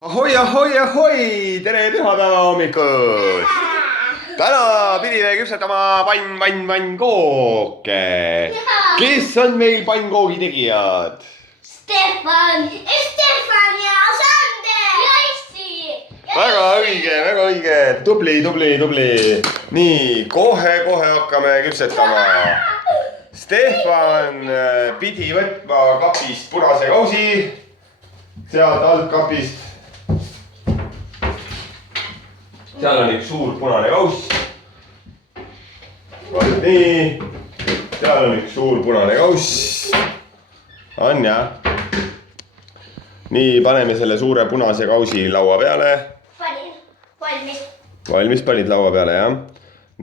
Ahoi, ahoi, ahoi, tere pühapäeva hommikust! Täna pidime küpsetama pannkooke. Kes on meil pannkoogi tegijad? Stefan ja Sander ja Eesti. Väga õige, tubli. Nii, kohe hakkame küpsetama. Stefan pidi võtma kapist punase kausi. Sealt alt kapist. Seal on üks suur punane kauss. Nii. Seal on üks suur punane kauss. On jah. Nii, paneme selle suure punase kausi laua peale. Valmis. Valmis panid laua peale, jah.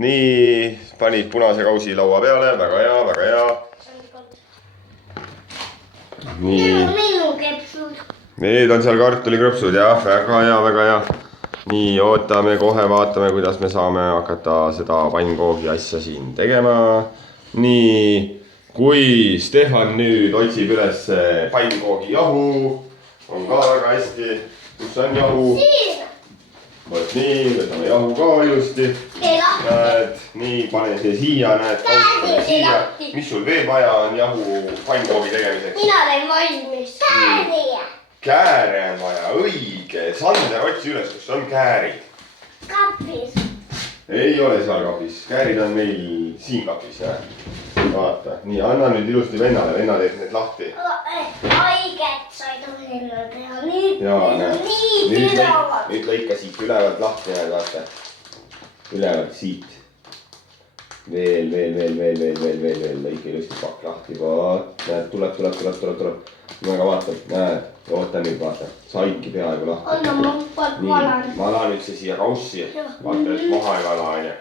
Nii, panid punase kausi laua peale. Väga hea. Nii. Minu kepsud. Need on seal kartulikrõpsud, jah. Väga hea. Nii, ootame kohe, vaatame, kuidas me saame hakata seda pannkoogi asja siin tegema. Nii, kui Stefan nüüd otsib üles pannkoogi jahu, on ka väga hästi. Kus on jahu? Siin. Võt nii, võtame jahu ka ilusti. Näed, nii, pane see siia, näed. Mis sul veel vaja on jahu pannkoogi tegemiseks? Mina olen valmis. Kääre on vaja, õige. Sander, otsi üles, kus on käärid. Kapis. Ei ole seal kapis, käärid on meil siin kapis, jah. Vaata, nii, anna nüüd ilusti vennale, venna teeb need lahti. Haiget sa ei tohi endale teha. Nüüd nii tüdavad. Nüüd lõika siit ülevalt lahti, näed, vaata. Ülevalt siit. Veel, lõika ilusti pakk lahti, vaat. Näed, tuleb. Aga vaata, näed, oota nüüd, vaata. Saidki peaaegu lahti. Anna ma valan. Vala nüüd see siia kaussi. Vaata, et maha ei vala, on ju.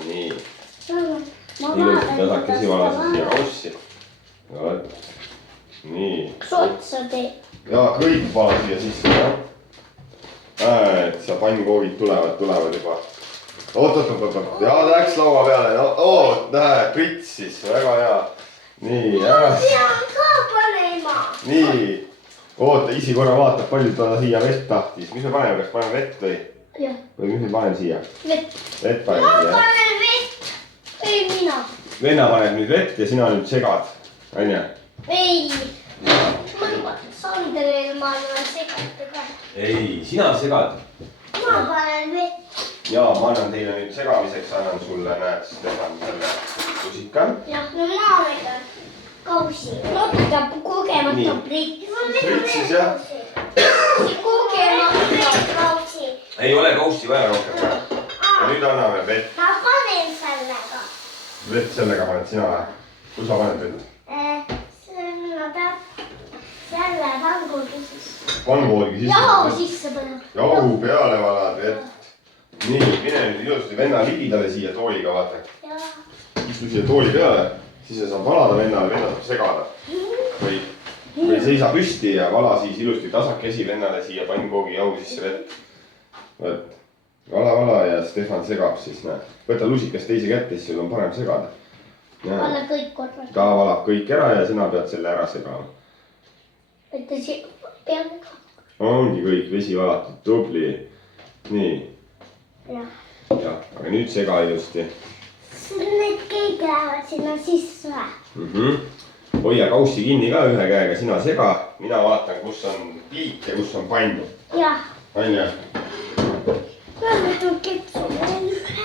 Nii. Ilusti tasakesi valasi siia kaussi. Nii. Kas otsa teeb? Ja kõik vala siia sisse, jah. Näed, sa pannkoogid tulevad juba. Oot. Ja ta läks laua peale. Oot, näed, pritsis. Väga hea. Nii, ära. Pean ka panema. Nii. Oota, isi korra vaatab, palju ta siia vett tahtis. Mis me paneme? Kas paneme vett või? Jah. Või mis me paneme siia? Vett. Vett paneme Ma siia. panen vett. Ei mina. Venna paneb nüüd vett ja sina nüüd segad. On ju? Ei. Sanderil ma annan segata ka. Ei, sina segad. Ma panen vett. Ja ma annan teile nüüd segamiseks, annan sulle, näed, Stefan, selle lusika. Jah, no ma võtan kausi. Oota, kogemata prits. Pritsis, jah. Kogemata kausi. Ei ole kaussi vaja rohkem. Ja nüüd anname vett. Ma panen sellega. Vett sellega paned sina või? Kus sa paned vett? Selle pannkoogi sisse. Pannkoogi sisse? Jahu sisse panen. Jahu peale valad vett. Nii, mine nüüd ilusti venna ligidale siia tooliga, vaata. Istu siia tooli peale, siis sa saab valada vennale, venna saab segada. Või seisa püsti ja vala siis ilusti tasakesi vennale siia pannkoogi jahu sisse vett. Võt, vala ja Stefan segab siis, näed. Võta lusikas teise kätte, siis sul on parem segada. Anna kõik korras. Ta valab kõik ära ja sina pead selle ära segama. Võtta siia peale ka. Ongi kõik, vesi valatud, tubli. Nii. Jah. Jah, aga nüüd sega ilusti. Need kõik lähevad sinna sisse. Hoia kaussi kinni ka ühe käega, sina sega. Mina vaatan, kus on pliit ja kus on pann. Jah. On ju? Ma võtan kepsu veel ühe.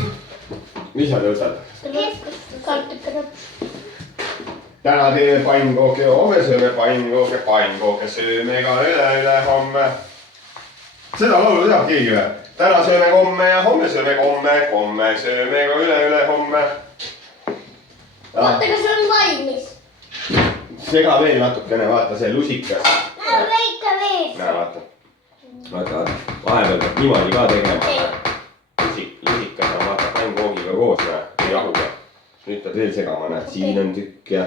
Mis sa võtad? Kartulikrõps. Täna teeme pannkooke ja homme sööme pannkooke sööme ka üle homme. Seda laulu teab keegi või? Täna sööme komme ja homme sööme komme sööme ka üle homme. Oota, kas on valmis? Sega veel natukene, vaata see lusikas. Väike veel. Näe, vaata. Vaata, vahepeal peab niimoodi ka tegema. Lusikas on vaata pannkoogiga koos, näe, jahuga. Nüüd pead veel segama, näed, siin on tükk ja...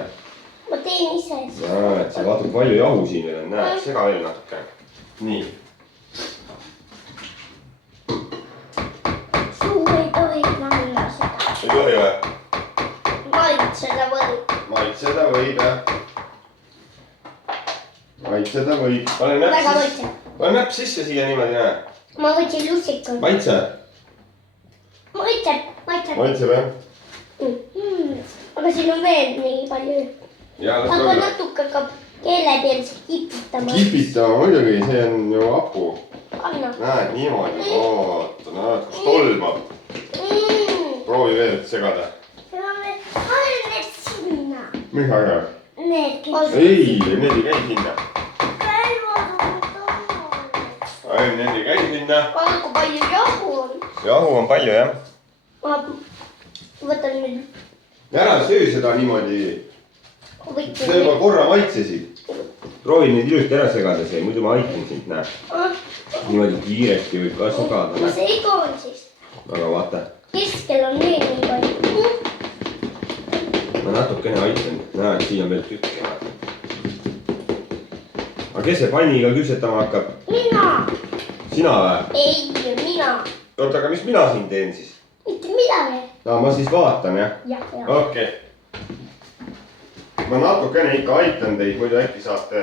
Ma teen ise. Jaa, et see vaata palju jahu siin veel on, näed, sega veel natuke. Nii. Suu ei tohi panna seda. Ei tohi või? Maitseda võib. Maitseda võib, jah. Maitseda võib. Pane näed Väga siis. maitsev. pane näpp sisse siia niimoodi, näe. ma võtsin lussikad. Maitse? Maitseb. Maitseb, jah? Aga siin on veel nii palju. Aga natuke ka keele peal kipitama. Kipitama muidugi, see on ju hapu. Anna. Näed, niimoodi. Oota, näed, kus tolmab. Proovi veel segada. Pane need sinna. Mis aga? Need. Ei, need ei käi sinna. Need ei käi sinna. Vaata, kui palju jahu on. Jahu on palju, jah. Ma võtan nüüd. Ära söö seda niimoodi. Sa juba korra maitsesid. Proovi nüüd ilusti ära segada see, muidu ma aitan sind, näe. Niimoodi kiiresti võib ka segada. Ma segan siis. Aga vaata. Keskel on veel nii palju. Ma natukene aitan. Näed, siin on veel tükki. Aga kes see panniga küpsetama hakkab? Mina. Sina või? Ei, mina. Oota, aga mis mina siin teen siis? Mitte midagi. No, ma siis vaatan, jah? Okei. Ma natukene ikka aitan teid, muidu äkki saate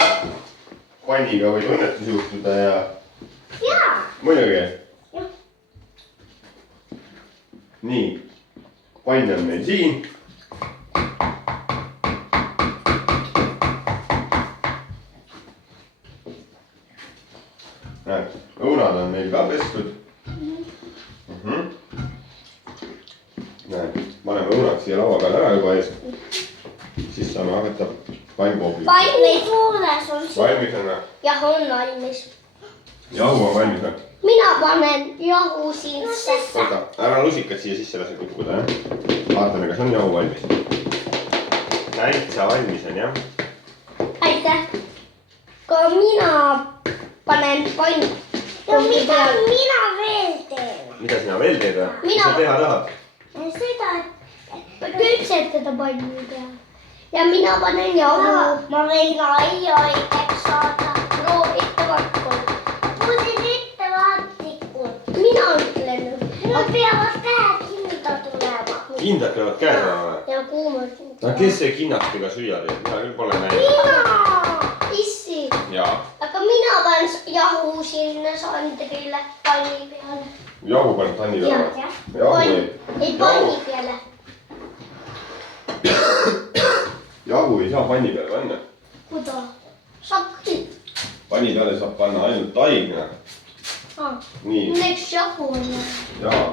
panniga võib õnnetus juhtuda ja... Jaa. Muidugi? Jah. Nii. Pann on meil siin. Näed, õunad on meil ka pestud. Näed, paneme õunad siia laua peale ära juba ees. Siis saame hakata pannkoogi. Valmis pooles on siin. Valmis on või? Jah, on valmis. Jahu on valmis või? Mina panen jahu sisse. Oota, ära lusikad siia sisse lase kukkuda, jah? Vaatame, kas on jahu valmis. Täitsa valmis on, jah? Aitäh. Ka mina panen pannkoogi peale. Mina veel teen. Mida sina veel teed või? Mis sa teha tahad? Seda, et küpsetada panni peale. Ja mina panen jahu. Ma võin aia õigeks saada. No ettevaatlikult. Muidugi ettevaatlikult. Mina ütlen. Nad peavad käed kinda tulema. Kindad peavad käed olema või? Ja kuumad. No kes see kinnastega süüa teeb? Mina küll pole näinud. Mina! Issi. Jaa. Aga mina panen jahu sinna sandrile panni peale. Jahu paned panni peale? Jahu ei. Ei panni peale. Jahu ei saa panni peale panna. Kuda? Saab küll. Panni peale saab panna ainult taigna. Nii. Näiteks jahu on. Jaa.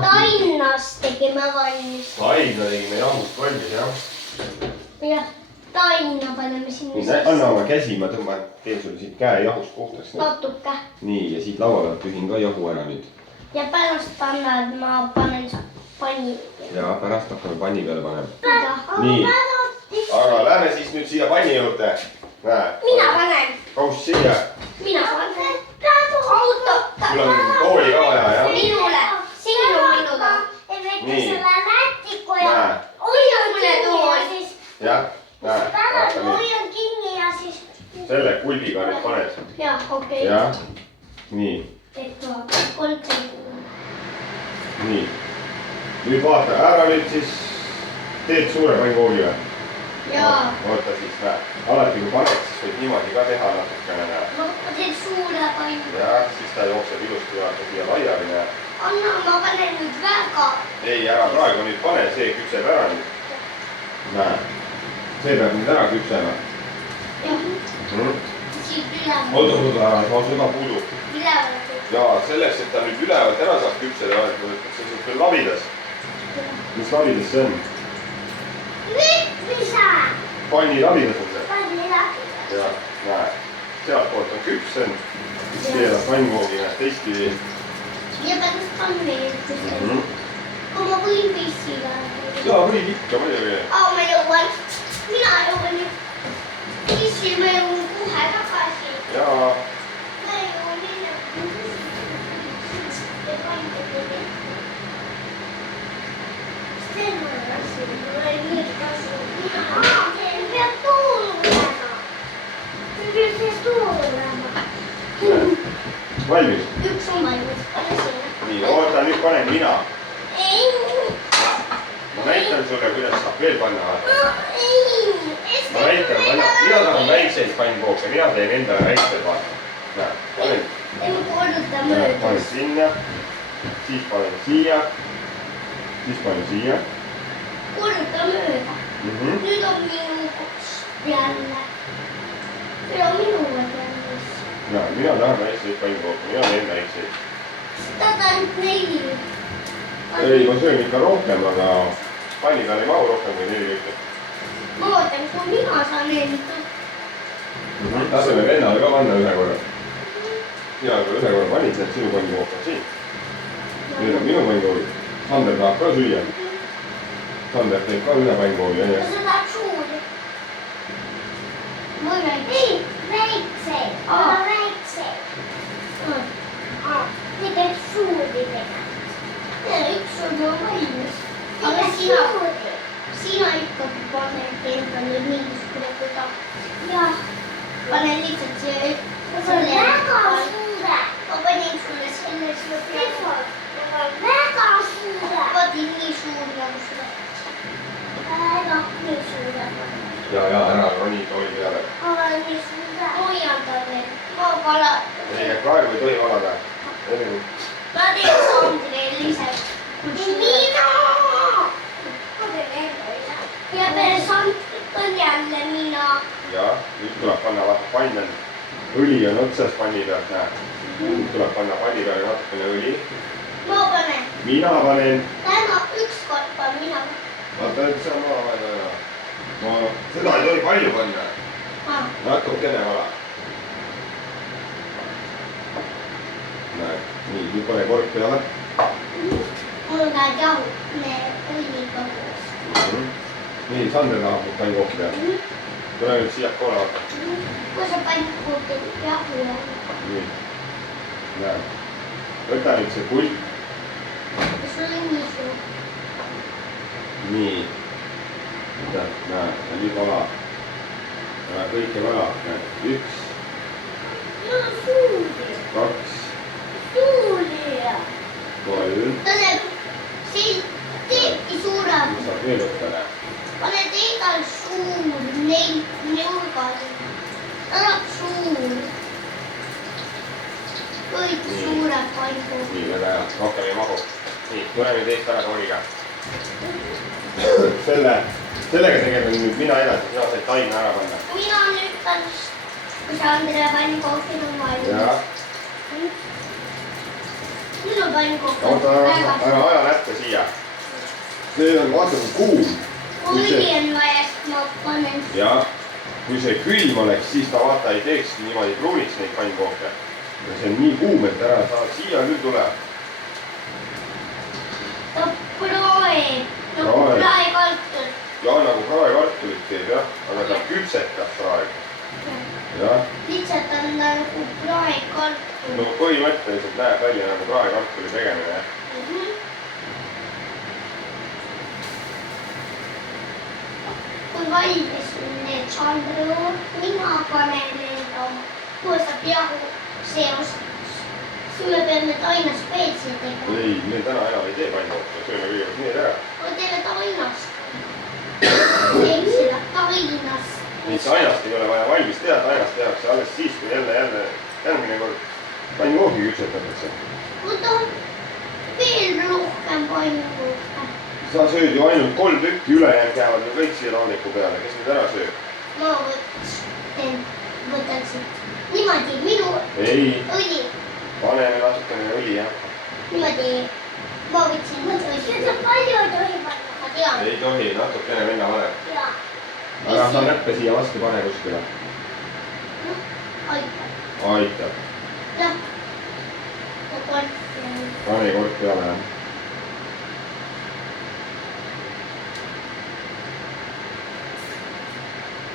Tainas tegime valmis. Taigna tegime jahust valmis, jah? Jah, taina paneme sinna Nii, anna oma käsi, ma tõmban, teen sulle siit käe jahust puhtaks. Natuke. Nii, ja siit laua pealt pühin ka jahu ära nüüd. Ja pärast ma panen panni peale. Jaa, pärast hakkame panni peale panema. Nii. Aga lähme siis nüüd siia panni juurde. Näe. Mina panen. Kauss siia. Mina panen. Auto. Sul on tooli ka vaja, jah? Minule. Sinu minuga. Nii. Näe. Hoiamine tool. Jah, näe. Vaata nii. Hoian kinni ja siis. Selle kulbiga nüüd paned. Jah, okei. Jah. Nii. Nii. Nüüd vaata, ära nüüd siis teed suure pannkoogi või? Jaa. Oota siis, näe. Alati kui paned, siis võib niimoodi ka teha natukene, näe. Ma teen suure panni. Jah, siis ta jookseb ilusti vaata siia laiali, näe. Anna, ma panen nüüd väga. Ei, ära praegu nüüd pane, see küpseb ära nüüd. Näe. See peab nüüd ära küpsema. Jah. Siit üleval. Oota, ära, see on ka puudu. Üleval. Jaa, selleks, et ta nüüd ülevalt ära saab küpseda, võetakse sealt veel labidas. Mis labidas see on? Lüppisa. Panni labidas on see. Panni labidas. Jah, näe. Sealtpoolt on küpsenud. Siis keerad pannkoogi näed teistpidi. Ja pärast on veel küpsenud. Aga ma võin pissida. Jaa, võib ikka muidugi. Ma jõuan. Mina jõuan nüüd. Pissil ma jõuan kohe tagasi. Jaa. Ma jõuan minna. Valmis? Üks on valmis, pane sinna. Nii, oota, nüüd panen mina. Ei. Ma näitan sulle, kuidas saab veel panna. Ei. Ma näitan, mina tahan väikseid pannkooke, mina teen endale väikseid vaata. Näe, panen teeme korda panen mööda. sinna, siis panen siia, siis panen siia. Korda mööda. Nüüd on minu jälle. Nüüd on minu jälle. Ja, mina tahan väikseid pannkooke, mina teen väikseid. Tahad ainult 4? Ei, ma söön ikka rohkem, aga panni peal ei mahu rohkem kui 4 tükki. Ma ootan, kui mina saan enda. Laseme vennale ka panna ühe korra. Sina kui ühe korra panid, need sinu pannkook on siin. Nüüd on minu pannkook. Sander tahab ka süüa. Sander teeb ka ühe pannkoogi. Kas sa tahad suuri? Ei, väikseid. Aga väikseid. Te teed suuri tegelikult. Üks on juba valmis. Aga sina ikkagi paned endale mingisugune kuda. Jah. Panen lihtsalt siia selle. Väga suure. Ma panin sulle selle siia peale. Väga suure. Ma panin nii suur nagu seda. Väga nii suure. Ja, ära roni tooli peale. Aga nii suure. Hoian ta veel. Ma pala. Ei, praegu ei tohi valada. Ma teen Sandrile ise. Mina! Ma teen enda ise. Ja peale Sandrit on jälle mina. Ja, nüüd tuleb panna vaata pann on. Õli on otsas panni pealt, näed. Nüüd tuleb panna panni peale natukene õli. Ma panen. Mina panen. Täna ükskord panen mina. Vaata, et see on vaja. Seda ei tohi palju panna. Natukene vala. Näed, nii, nüüd pane kork peale. Mul läheb jahune õliga koos. Nii, Sander tahab nüüd pannkooki peale. Tule nüüd siia koole vaata. Kui sa pannkooki jahu jälle. Nii, näed. Võta nüüd see pult. Kas sul on nii suur? Nii. Näed, ja nüüd vala. Kõike vala. Üks. No suuri. Kaks. Suuri. Kolm. Ta teeb teebki suurem. Mis saab veel võtta, näed? Paned igal suur, nurgad. Ta saab suur. Kõik suured pannkooki. Nii, väga hea. Rohkem ei mahu. Nii, tule nüüd eest ära tooliga. Sellega tegeme nüüd mina edasi, sina said taime ära panna. Mina nüüd pärast, kui Sandrile pannkookid on valmis. Ja. Minu pannkook on Oota, väga ära aja nätte siia. See on vaata kui kuum. õli on vaja, et ma panen. Ja, kui see külm oleks, siis ta vaata ei teekski niimoodi pruuniks neid pannkooke. Ja see on nii kuum, et ära saa siia küll tule. Ta praeb, nagu praekartul. Ja nagu praekartulit teeb jah, aga ta küpsetab praegu. Jah. Lihtsalt on nagu praekartul. No põhimõtteliselt näeb välja nagu praekartuli tegemine. Kui valmis need Sandri, mina panen need oma. Kuhu saab jahu seos. Sulle peab need ainast veel siia tegema. Ei, me täna enam ei tee pannkooke, sööme kõigepealt need ära. Ma teeme tainast. Teeme seda tainast. Neid ainast ei ole vaja valmis teha, ainast tehakse alles siis, kui jälle järgmine kord pannkoogi küpsetatakse. Ma tahan veel rohkem pannkooke. Sa sööd ju ainult 3 tükki, ülejäänud jäävad ju kõik siia talniku peale, kes nüüd ära sööb? Ma võtan siit. Niimoodi, minu Ei, õli. paneme natukene õli, jah. Niimoodi, ma võtsin õli. Seda palju ei tohi panna. Ma tean. Ei tohi, natukene venna vanem. Jaa. Aga sa näppe siia vastu pane kuskile. Aitab. Aitab. Jah. Pane kork peale, jah.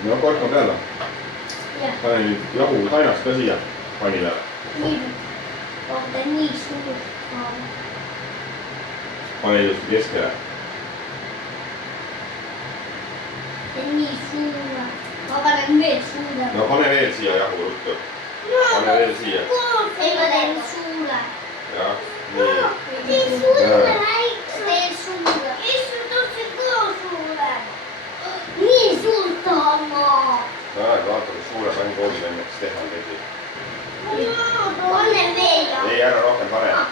No kork on peale. Pane nüüd jahu tainast ka siia panni peale. Nii. Vaata nii suur. Pane ilusti keskele. Nii suur. Ma panen veel suure. No pane veel siia jahu ruttu. Pane veel siia. Ei, ma teen suure. Jah, nii. Teen suure väikse. Teen suure. Issu tõstsin ka suure. Nii suur tahan ma. Näed, vaata, kui suure pannkoogi õnneks Stefan tegi. Pane on parem.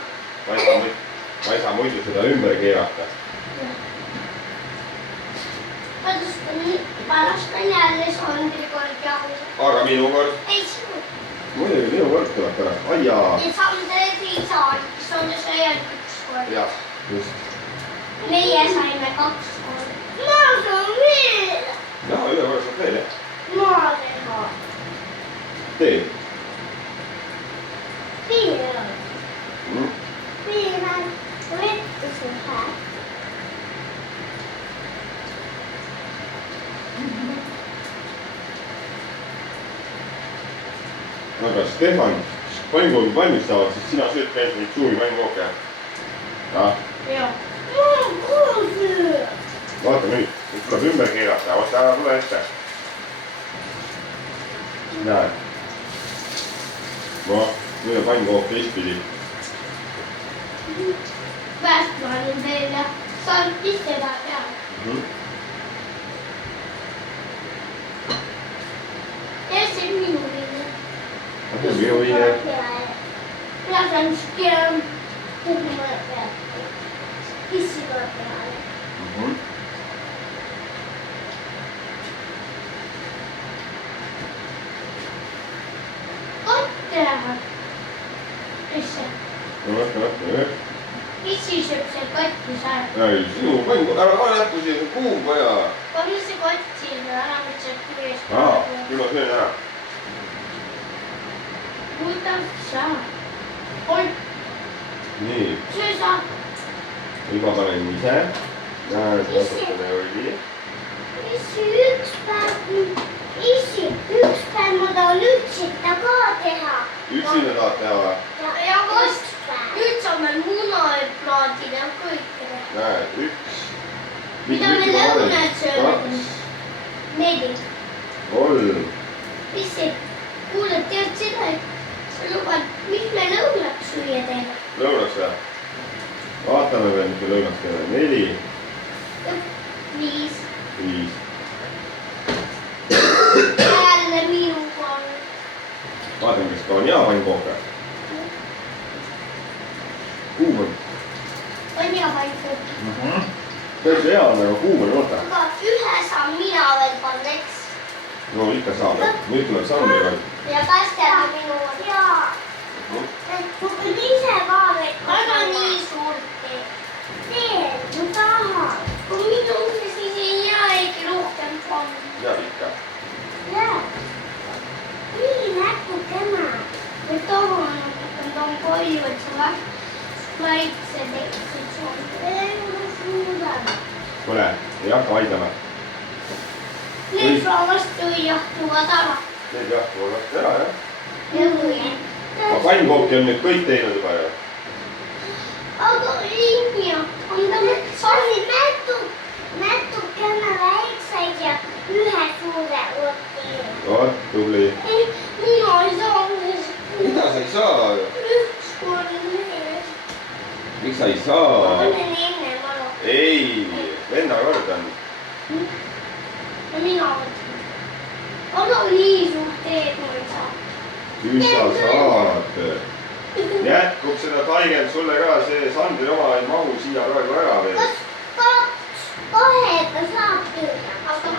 Ma ei saa muidu seda ümber keerata. Panastan jälle Sandri kord jahu. Aga minu kord? Ei sinu. Muidugi minu kord tuleb pärast. Aijaa. Ja Sandri ei saanud, Sandri sai ainult 1 kord. Jah, just. Meie saime 2 kord. Ma saan veel. Jah, ühe kord saab veel, jah. Ma teha. Tee. Veel. Veel on võttus ühe. Aga Stefan, pannkoogid valmis saavad, siis sina sööd käid neid suuri pannkooke. Jah. Jah. Ma kuulsin. Vaata nüüd tuleb ümber keerata, oota ära tule ette. Näed. No, nüüd on pannkook teistpidi. Päästma on veel ja saad ise seda teha. Ja see on minu viine. See on minu viine. Mina saan skeem kuhma peale. Pissiga peale. Kotti läheb. Isse. Pissi sööb see kotti saab. Ei, sinu pannkook, ära pane näppu siia, see on kuum vaja. Pane see kotti ja ära võtsid küljest. Küll ma söön ära. Võtab saa. Nii. Söö saa. Iga panen ise. Näed, natukene oli. Issi, üks päev ma tahan üksita ka teha. Üksinda tahad teha või? Ja vast. Nüüd saame munaplaadid ja kõike. Näed, üks. Mida me lõunad sööme? 4. 3. Issi, kuule, tead seda, et sa lubad, mis me lõunaks süüa teeme? Lõunaks või? Vaatame veel, mis me lõunaks teeme. 4. 5. 5. Jälle minu kord. Vaatame, kas ka on hea pannkooke. Kuum on. On hea paikub. Tõesti hea on, aga kuum on, oota. Aga ühe saan mina veel panna, eks? No ikka saab. Nüüd tuleb Sandri kord. Ja päästjad on minu kord. Jaa. Ma pean ise ka veel. Aga nii suurt teed. Teed, ma tahan. Kui minu siis ei jäägi rohkem panna. Jääb ikka. Jääb. Nii näpukene. Ma tahan, et on palju, et sa väikse teeksid suund. Ei, ma suudan. Kuule, ei hakka vaidlema. Nüüd sa vastu jahtuvad ära. Need jahtuvad vastu ära, jah. Ja või? Aga pannkooki on nüüd kõik teinud juba ju. Aga Inja, on ta natukene väikseid ja ühe suure roti. Vot, tubli. Mina ei saa. Mida sa ei saa? Üks kord veel. Miks sa ei saa? Ma panen enne malu. Ei, venna kord on. Ja mina võtan. Aga nii suurt teed ma ei saa. Küll sa saad. Jätkub seda taigend sulle ka, see Sandri oma ei mahu siia praegu ära veel. Kas 2 saab teha? Aga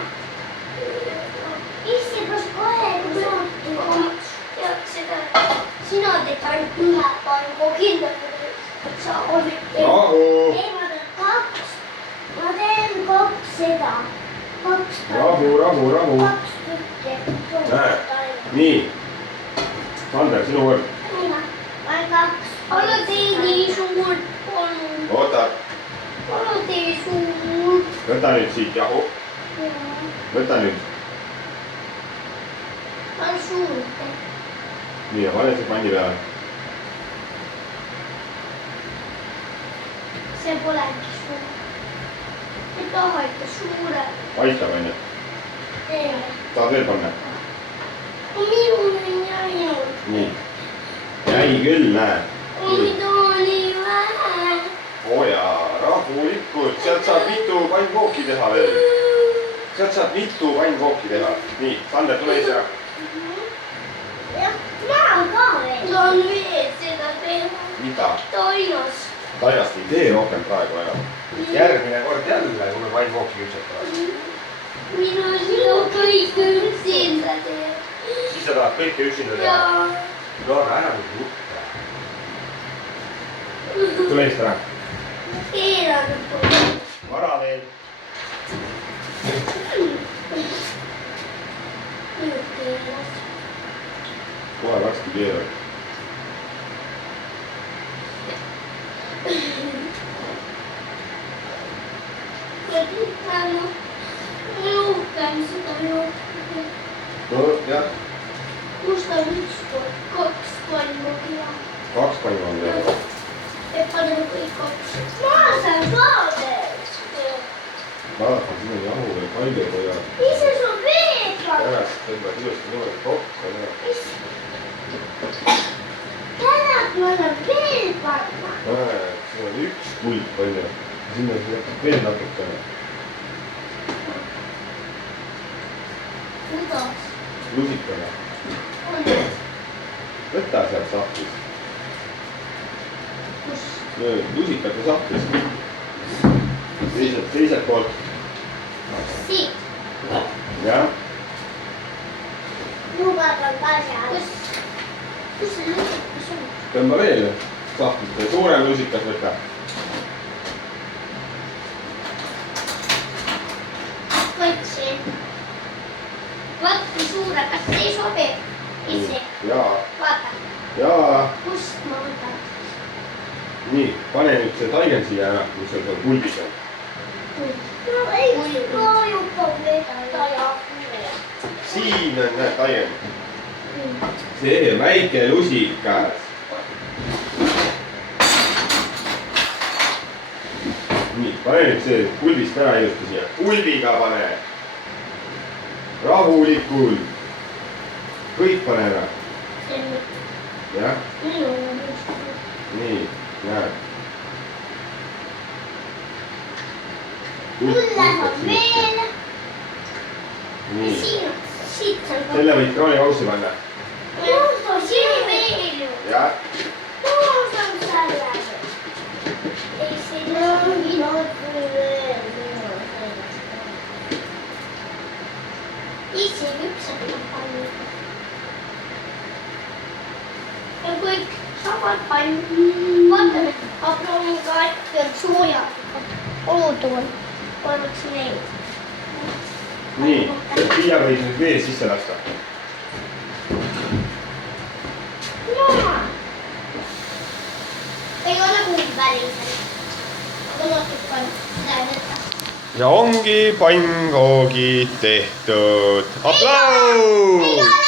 issi, kas 2 saab teha? Tead seda, sina teed ainult ühe pannkoogi. Sa olid teed. Rahu. Ei, ma teen 2. Ma teen 2 seda. 2 Rahu. 2 tükki. Näe, nii. Sander, sinu kord. Mina, ma olen 2. Ole tee nii suurt, palun. Oota, Ole tee suurt. võta nüüd siit jahu. Võta nüüd. Ma olen suurt. Nii, ja pane see panni peale. See polegi suur. Ei taha ikka suure. Paistab, onju. Tahad veel panna? Minul ei jäänud. Nii. Jäi küll, näe. Mida oli vähe? Oo jaa, rahulikult. Sealt saab mitu pannkooki teha veel. Sealt saab mitu pannkooki teha. Nii, Sander, tule ise. Jah, ma ka veel. Tahan veel seda teha. mida? Toinos. Taljast ei tee rohkem praegu enam. Järgmine kord jälle, kui me pannkooki küpsetame. Mina sinu kõike üksinda teen. Siis sa tahad kõike üksinda teha? No aga ära nüüd nutta. Tule eest ära. Keeran. Vara veel. Nüüd keeras. Kohe varsti keerad. Luhkem seda luhkem. No jah. Kus ta on üks kord? 2 pannu ja. 2 pannu on veel. Et paneme kõik 2. Ma saan ka veel. Vaata, siin on jahu veel palju pojad. Ise su veel panna. Pärast tõmbad ilusti niimoodi kokku. Pärast ma saan veel panna. Siin on üks pulk palju. Sinna veel natukene. Kuidas? Lusikana. Võta sealt sahtlist. Kus? Lusikate sahtlist. Teiselt poolt. Siit. Jah. Lubadan ka seal. Kus see lusikas on? Tõmba veel sahtlist. Suurem lusikas võta. Võtsin. Vaat kui suure, kas see sobib? Ise. Jaa. Vaata. Jaa. Kust ma võtan? Nii, pane nüüd see taigen siia ära, mis sul seal pulbis on. No ei, ma juba võtan ja. Siin on, näed, taigen. See väike lusikas. Nii, pane nüüd see pulbist ära ilusti siia. Pulbiga pane. Rahulikult. Kõik pane ära. Jah? Nii, näed. Mul läheb veel. Nii. Siit saab. Selle võid kraanikaussi panna. Siin veel ju. Jah. Ma saan selle. Ei, siin on minut veel. Ise küpsetab panna. Ja kõik saavad panna. Vaatame, aploniga äkki on soojad. Oodun. Oleks neid. Nii, siia võid nüüd vee sisse lasta. Jaa. Ei ole kuulda päriselt. Aga natuke on seda võtta. Ja ongi pannkoogid tehtud. Aplaus!